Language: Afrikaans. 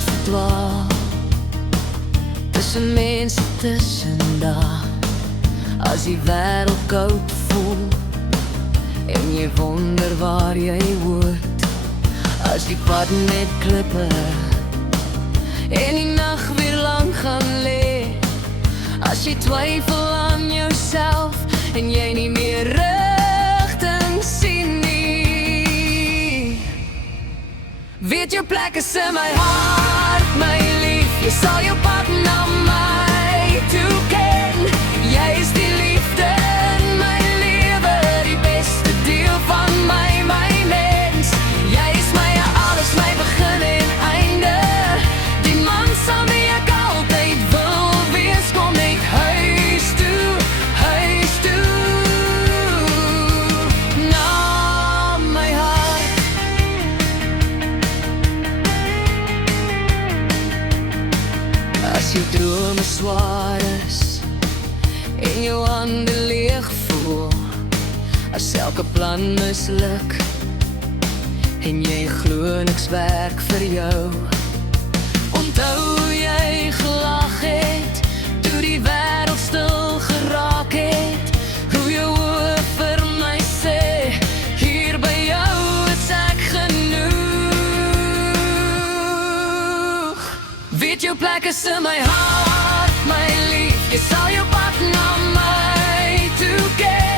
moet verdwaal tussen mense tussen daar. As die wêreld koud voel en jy wonder waar jy hoort, as die pad net klippe en die nag weer lang gaan lê, as jy twyfel aan jouself en jy nie meer rigting sien nie. Weet jou plek is in my hart, my lief, jy sal jou pad na my toe ken. Jy is die liefde in my lewe, die beste deel van my mens. Jy is my alles, my begin en einde, die man saam wie ek altyd wil wees. Kom net huis toe, na my hart. As jou drome swaar is en jou hande leeg voel, as elke plan misluk en jy glo niks werk vir jou, onthou jy gelag het toe die wêreld stil geraak het, hoe jou oë vir my sê, hier by jou is ek genoeg. Weet jou plek is in my hart, my lief, jy sal jou pad na my toe ken.